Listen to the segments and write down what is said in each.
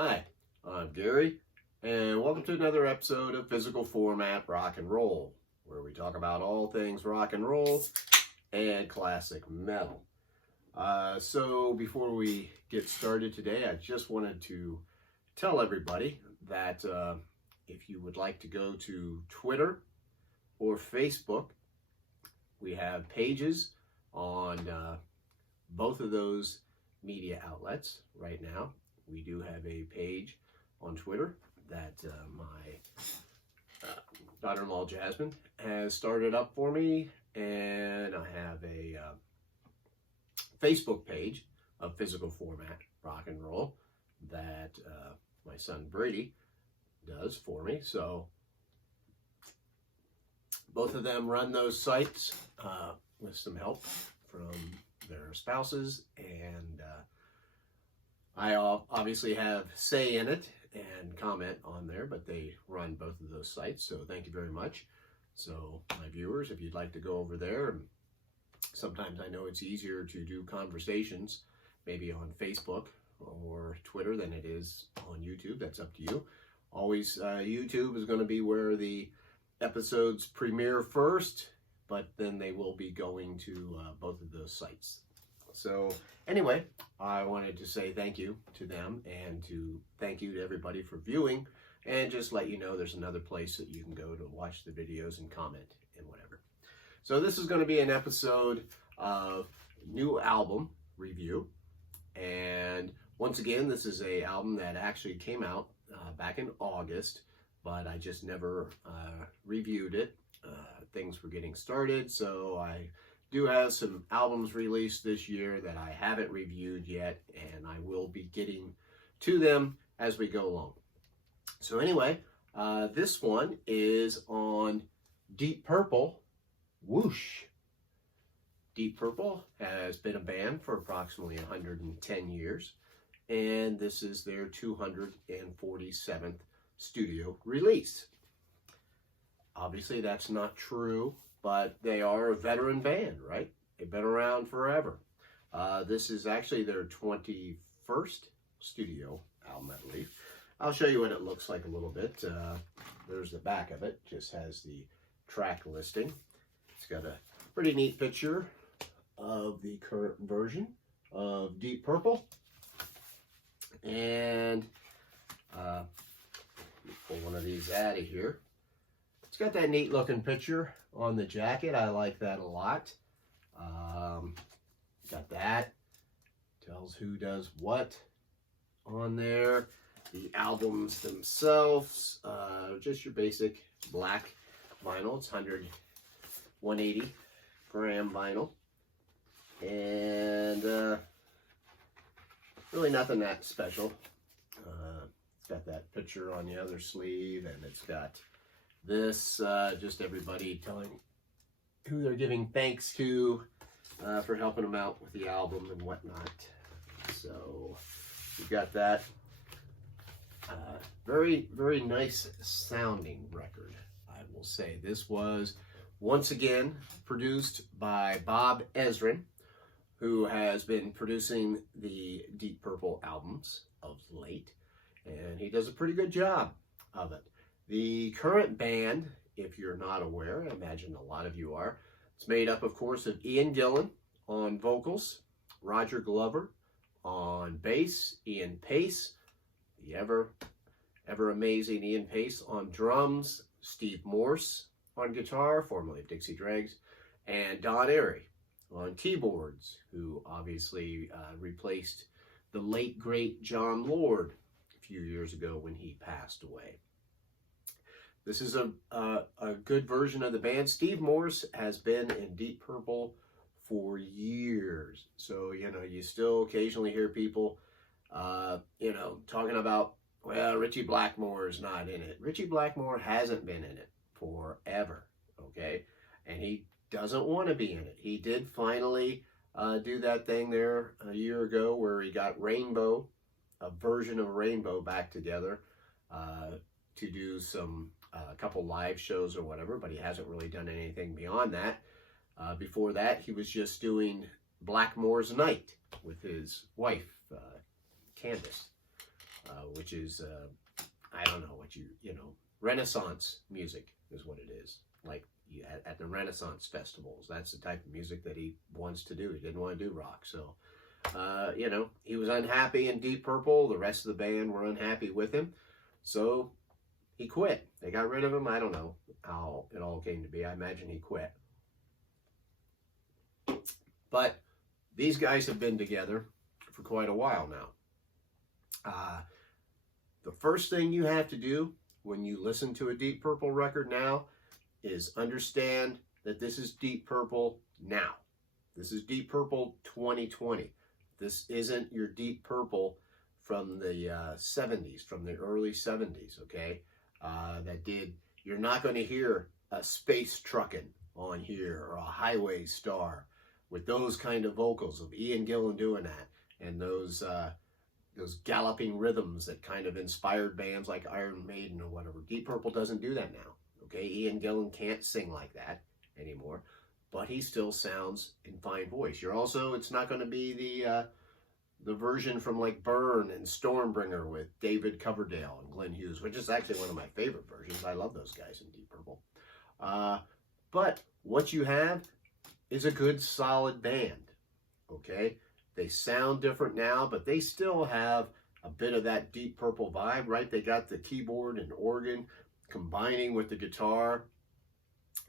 Hi, I'm Gary, and welcome to another episode of Physical Format Rock and Roll, where we talk about all things rock and roll and classic metal. So before we get started today, I just wanted to tell everybody that if you would like to go to Twitter or Facebook, we have pages on both of those media outlets right now. We do have a page on Twitter that my daughter-in-law Jasmine has started up for me, and I have a Facebook page of Physical Format Rock and Roll that my son Brady does for me. So both of them run those sites with some help from their spouses, and I obviously have say in it and comment on there, but they run both of those sites, so thank you very much. So my viewers, if you'd like to go over there, and sometimes I know it's easier to do conversations maybe on Facebook or Twitter than it is on YouTube. That's up to you. Always YouTube is going to be where the episodes premiere first, but then they will be going to both of those sites. So anyway, I wanted to say thank you to them, and to thank you to everybody for viewing, and just let you know there's another place that you can go to watch the videos and comment and whatever. So this is going to be an episode of new album review, and once again, this is a album that actually came out back in August, but I just never reviewed it. Things were getting started, so I do have some albums released this year that I haven't reviewed yet, and I will be getting to them as we go along. So anyway, this one is on Deep Purple, Whoosh. Deep Purple has been a band for approximately 110 years, and this is their 247th studio release. Obviously, that's not true, but they are a veteran band, right? They've been around forever. This is actually their 21st studio album, I believe. I'll show you what it looks like a little bit. There's the back of it. Just has the track listing. It's got a pretty neat picture of the current version of Deep Purple. And pull one of these out of here. It's got that neat looking picture on the jacket. I like that a lot. Got that. Tells who does what on there. The albums themselves, just your basic black vinyl. It's 180 gram vinyl. And really nothing that special. It's got that picture on the other sleeve, and it's got this, just everybody telling who they're giving thanks to for helping them out with the album and whatnot. So we've got that. Very, very nice sounding record, I will say. This was once again produced by Bob Ezrin, who has been producing the Deep Purple albums of late, and he does a pretty good job of it. The current band, if you're not aware, I imagine a lot of you are, it's made up, of course, of Ian Gillan on vocals, Roger Glover on bass, Ian Pace, the ever amazing Ian Pace on drums, Steve Morse on guitar, formerly of Dixie Dregs, and Don Airey on keyboards, who obviously replaced the late great John Lord a few years ago when he passed away. This is a good version of the band. Steve Morse has been in Deep Purple for years. So, you still occasionally hear people, talking about, well, Richie Blackmore is not in it. Richie Blackmore hasn't been in it forever, okay? And he doesn't want to be in it. He did finally do that thing there a year ago where he got Rainbow, a version of Rainbow, back together to do a couple live shows or whatever, but he hasn't really done anything beyond that. Before that, he was just doing Blackmore's Night with his wife, Candace. which is, I don't know what Renaissance music is what it is. Like at the Renaissance festivals, that's the type of music that he wants to do. He didn't want to do rock. So, he was unhappy in Deep Purple. The rest of the band were unhappy with him. So he quit. They got rid of him. I don't know how it all came to be. I imagine he quit. But these guys have been together for quite a while now. The first thing you have to do when you listen to a Deep Purple record now is understand that this is Deep Purple now. This is Deep Purple 2020. This isn't your Deep Purple from the 70s, from the early 70s, okay? You're not going to hear a Space Truckin' on here or a Highway Star with those kind of vocals of Ian Gillan doing that, and those galloping rhythms that kind of inspired bands like Iron Maiden or whatever. Deep Purple doesn't do that now, okay? Ian Gillan can't sing like that anymore, but he still sounds in fine voice. It's not going to be the version from like Burn and Stormbringer with David Coverdale and Glenn Hughes, which is actually one of my favorite versions. I love those guys in Deep Purple. But what you have is a good, solid band, okay? They sound different now, but they still have a bit of that Deep Purple vibe, right? They got the keyboard and organ combining with the guitar,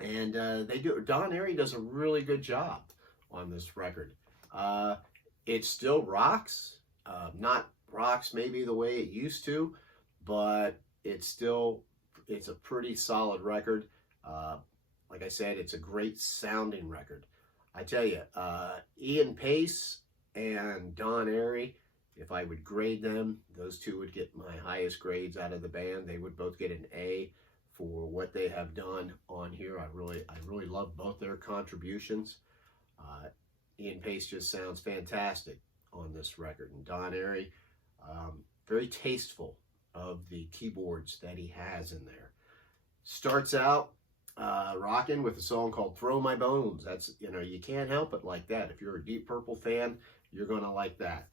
and Don Airey does a really good job on this record. It still rocks, not rocks maybe the way it used to, but it's a pretty solid record. Like I said, it's a great sounding record. I tell you, Ian Pace and Don Airey, if I would grade them, those two would get my highest grades out of the band. They would both get an A for what they have done on here. I really love both their contributions. Ian Pace just sounds fantastic on this record, and Don Airey, very tasteful of the keyboards that he has in there. Starts out rocking with a song called Throw My Bones. That's, you can't help it like that. If you're a Deep Purple fan, you're going to like that.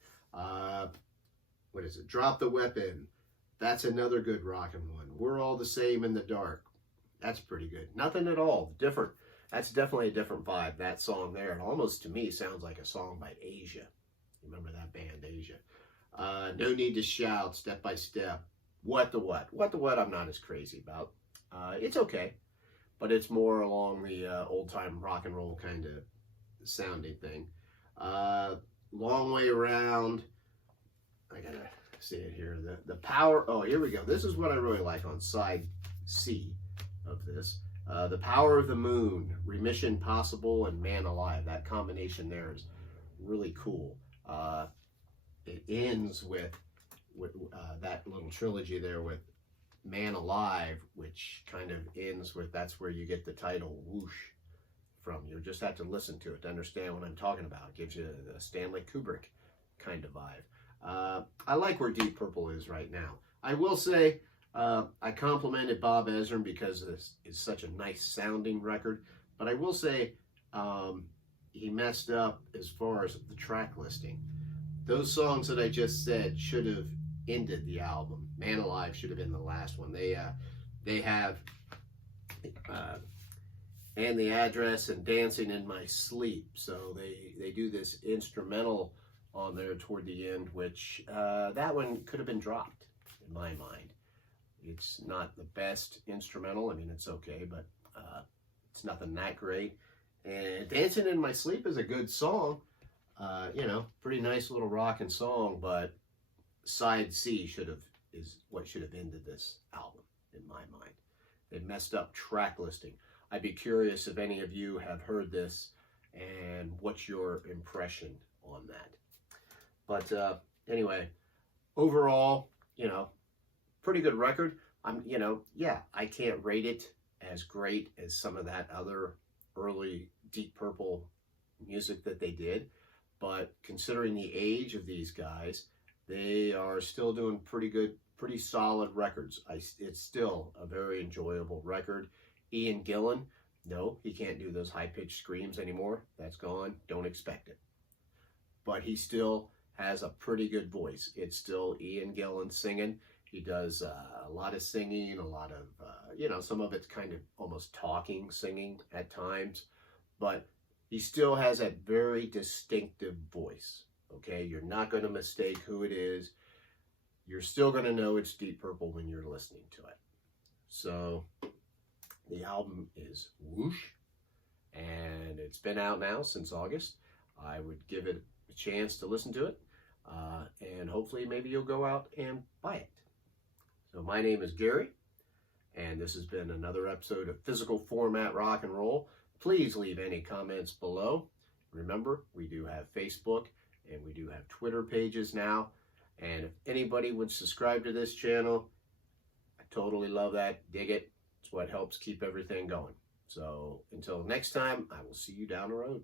What is it? Drop the Weapon. That's another good rockin' one. We're All the Same in the Dark. That's pretty good. Nothing at all different. That's definitely a different vibe, that song there. It almost, to me, sounds like a song by Asia. Remember that band, Asia? No Need to Shout, Step by Step. What the What? What the What I'm not as crazy about. It's okay, but it's more along the old-time rock and roll kind of sounding thing. Long Way Around. I gotta see it here. The Power. Oh, here we go. This is what I really like on side C of this. The Power of the Moon, Remission Possible, and Man Alive. That combination there is really cool. It ends with that little trilogy there with Man Alive, which kind of ends with, that's where you get the title Whoosh from. You'll just have to listen to it to understand what I'm talking about. It gives you a Stanley Kubrick kind of vibe. I like where Deep Purple is right now. I will say, I complimented Bob Ezrin because this is such a nice sounding record, but I will say he messed up as far as the track listing. Those songs that I just said should have ended the album. Man Alive should have been the last one. They have And the Address and Dancing in My Sleep, so they do this instrumental on there toward the end, which that one could have been dropped in my mind. It's not the best instrumental. I mean, it's okay, but it's nothing that great. And Dancing in My Sleep is a good song. Pretty nice little rockin' song, but side C is what should have ended this album, in my mind. They messed up track listing. I'd be curious if any of you have heard this and what's your impression on that. But anyway, overall, pretty good record. I can't rate it as great as some of that other early Deep Purple music that they did, but considering the age of these guys, they are still doing pretty good, pretty solid records. It's still a very enjoyable record. Ian Gillan, no, he can't do those high-pitched screams anymore. That's gone. Don't expect it. But he still has a pretty good voice. It's still Ian Gillan singing. He does a lot of singing, a lot of, some of it's kind of almost talking, singing at times, but he still has a very distinctive voice, okay? You're not going to mistake who it is. You're still going to know it's Deep Purple when you're listening to it. So the album is Whoosh, and it's been out now since August. I would give it a chance to listen to it, and hopefully maybe you'll go out and buy it. So my name is Gary, and this has been another episode of Physical Format Rock and Roll. Please leave any comments below. Remember, we do have Facebook, and we do have Twitter pages now. And if anybody would subscribe to this channel, I totally love that. Dig it. It's what helps keep everything going. So until next time, I will see you down the road.